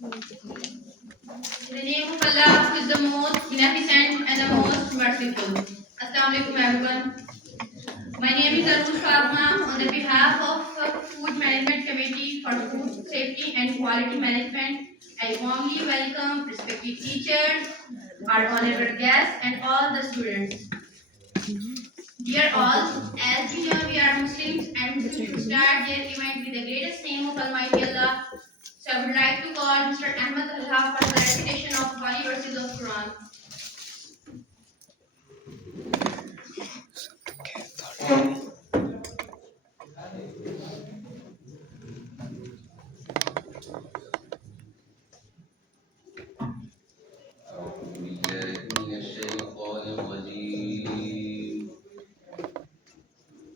In the name of Allah, who is the most beneficent and the most merciful. Assalamu alaikum everyone. My name is Arush Sharma. On the behalf of Food Management Committee for Food Safety and Quality Management, I warmly welcome respected teachers, our honorable guests, and all the students. Dear all, as we know, we are Muslims and Muslims should start their event with the greatest name of Almighty Allah. So I would like to call Mr. Ahmed Allah for the recitation of Holy verses of Quran.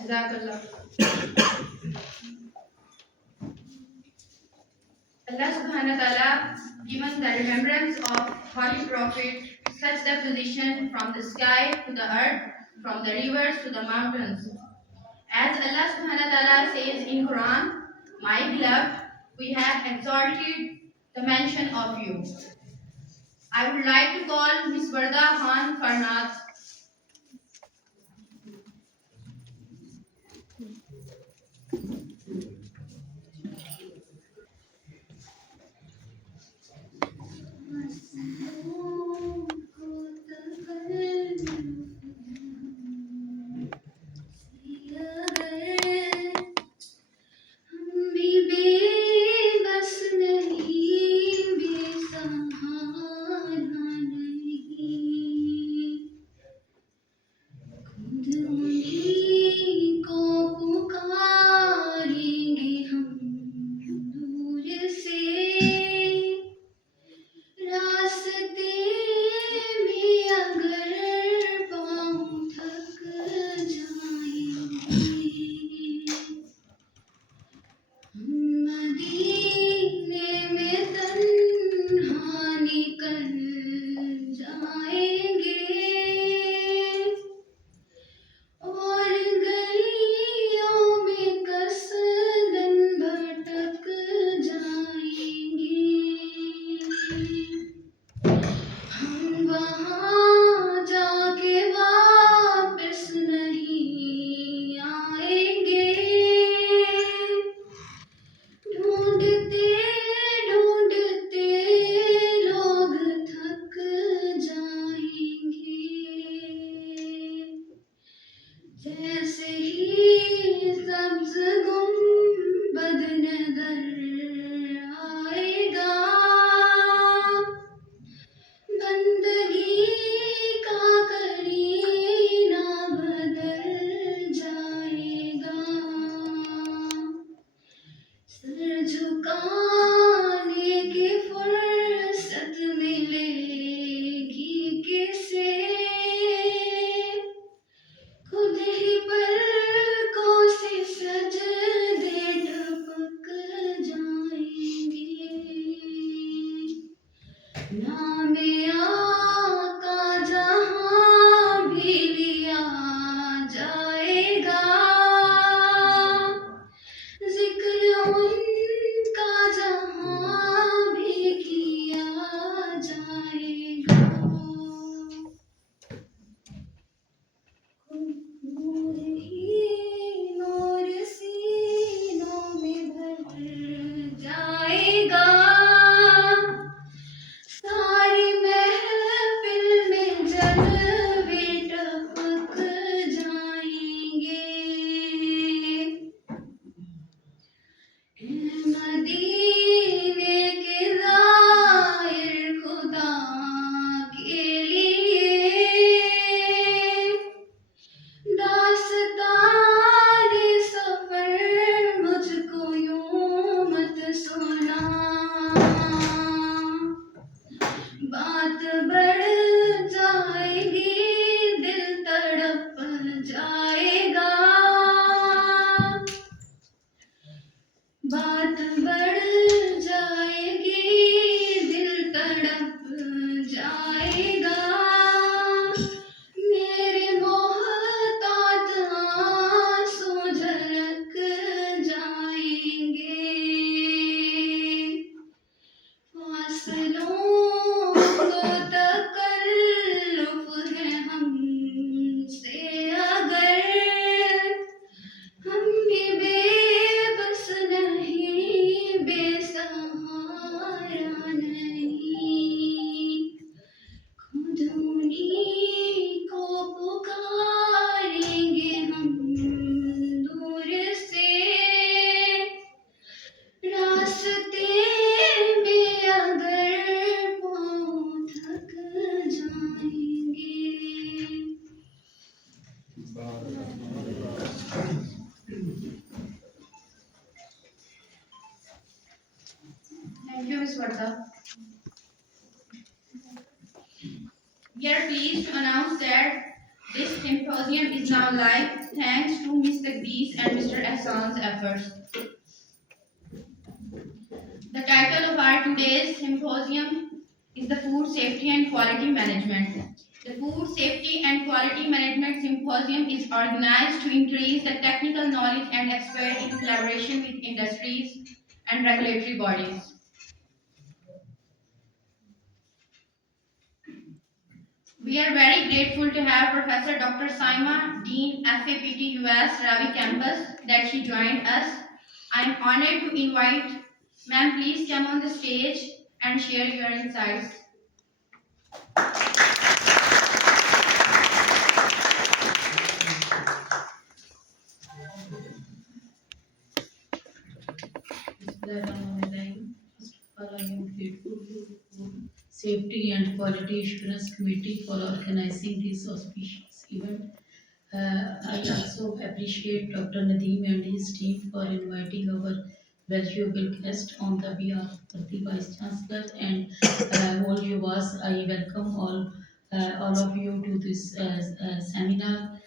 Jazakallah. Allah subhanahu wa ta'ala given the remembrance of Holy Prophet sets the position from the sky to the earth, from the rivers to the mountains. As Allah subhanahu wa ta'ala says in Quran, my beloved, we have exalted the mention of you. I would like to call Ms. Varda Khan Farnaz. नामे आका जहाँ भी लिया जाएगा, जिक्र उनका जहाँ भी किया जाएगा। नूर ही नूर सीनों में भर जाएगा, सारी महफिल में जलवे टपक जाएंगे। मदीने के ज़ाहिर खुदा के लिए दास्तान सफर मुझको यूं मत सुना, बात बढ़ जाएगी दिल तड़प जाएगा, बात बढ़ जाएगी दिल तड़प जाएगा, मेरे मोहतात आंसू झलक जाएंगे। फासलों को तकल्लुफ है हमसे अगर, हम भी बेबस नहीं बेसहारा नहीं, खुद उन्हीं को पुकारेंगे हम दूर से, रास्ते में अगर पाँव थक जाएंगे। Thank you, Ms. Varda. We are pleased to announce that this symposium is now live thanks to Ms. Takdees and Mr. Ahsan's efforts. The title of our today's symposium is the Food Safety and Quality Management. The Food Safety and Quality Management Symposium is organized to increase the technical knowledge and expert in collaboration with industries and regulatory bodies. We are very grateful to have Professor Dr. Saima, Dean, FAPT US Ravi Campus, that she joined us. I am honored to invite, ma'am, please come on the stage and share your insights. I am grateful to Food Safety and Quality Assurance Committee for organizing this auspicious event. I also appreciate Dr. Nadeem and his team for inviting our valuable guest on the behalf of the Vice Chancellor and all Yuvas. I welcome all of you to this seminar,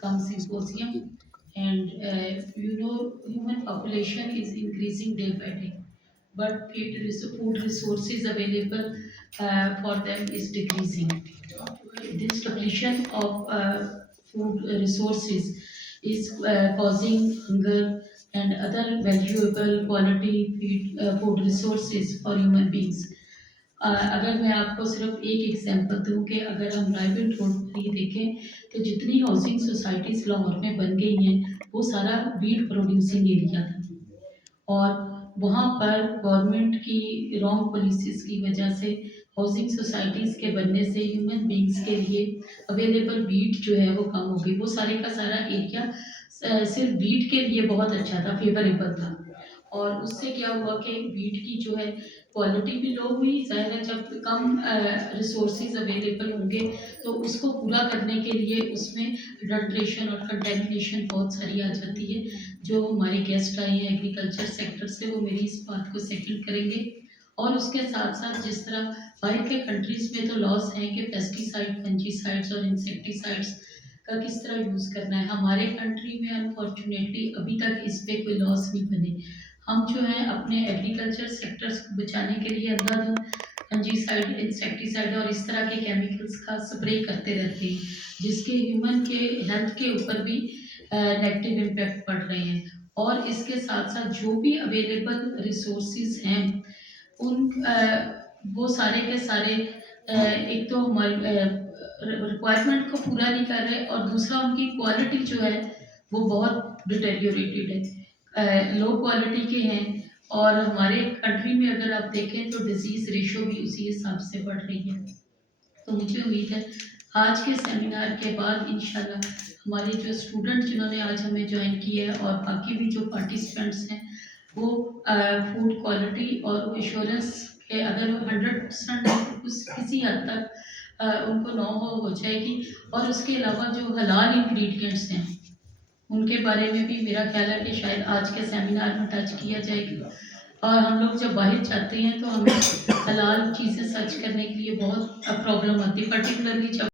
come symposium. And human population is increasing day by day, but food resources available for them is decreasing. This depletion of food resources is causing hunger and other valuable quality food resources for human beings. अगर मैं आपको सिर्फ एक example दूं कि अगर हम Raigarh road पर ही देखें तो जितनी हाउसिंग सोसाइटीज़ लाहौर में बन गई हैं वो सारा वीट प्रोड्यूसिंग एरिया था, और वहाँ पर गवर्नमेंट की रॉन्ग पॉलिसीज़ की वजह से हाउसिंग सोसाइटीज़ के बनने से ह्यूमन बींग्स के लिए अवेलेबल वीट जो है वो कम हो गई। वो सारे का सारा एरिया सिर्फ वीट के लिए बहुत अच्छा था, फेवरेबल था, और उससे क्या हुआ कि वीट की जो है क्वालिटी भी लो हुई। ज़ाहिर है जब कम रिसोर्सेज अवेलेबल होंगे तो उसको पूरा करने के लिए उसमें अडल्ट्रेशन और कंटेमिनेशन बहुत सारी आ जाती है। जो हमारे गेस्ट आए हैं एग्रीकल्चर सेक्टर से वो मेरी इस बात को सेकंड करेंगे। और उसके साथ साथ जिस तरह बाहर के कंट्रीज़ में तो लॉस हैं कि पेस्टिसाइड, फंजीसाइड्स और इंसेक्टिसाइड्स का किस तरह यूज़ करना है, हमारे कंट्री में अनफॉर्चुनेटली अभी तक इस पर कोई लॉस नहीं बने। हम जो है अपने एग्रीकल्चर सेक्टर्स को बचाने के लिए अंधाधुन फंजीसाइड, इंसेक्टिसाइड और इस तरह के केमिकल्स का स्प्रे करते रहते हैं, जिसके ह्यूमन के हेल्थ के ऊपर भी नेगेटिव इम्पैक्ट पड़ रहे हैं। और इसके साथ साथ जो भी अवेलेबल रिसोर्सेज हैं उन वो सारे के सारे एक तो हमारी रिक्वायरमेंट को पूरा नहीं कर रहे, और दूसरा उनकी क्वालिटी जो है वो बहुत डिटेरियोरेटेड है, लो क्वालिटी के हैं। और हमारे कंट्री में अगर आप देखें तो डिजीज़ रेशो भी उसी हिसाब से बढ़ रही है। तो मुझे उम्मीद है आज के सेमिनार के बाद इंशाल्लाह हमारे जो स्टूडेंट जिन्होंने आज हमें ज्वाइन किया है और बाकी भी जो पार्टिसिपेंट्स हैं वो फूड क्वालिटी और एश्योरेंस के अगर वो 100% किसी हद तक उनको नो हो जाएगी। और उसके अलावा जो हलाल इंग्रेडिएंट्स हैं उनके बारे में भी मेरा ख्याल है कि शायद आज के सेमिनार में टच किया जाएगा। और हम लोग जब बाहर जाते हैं तो हमें हलाल चीज़ें सर्च करने के लिए बहुत प्रॉब्लम आती है, पर्टिकुलरली जब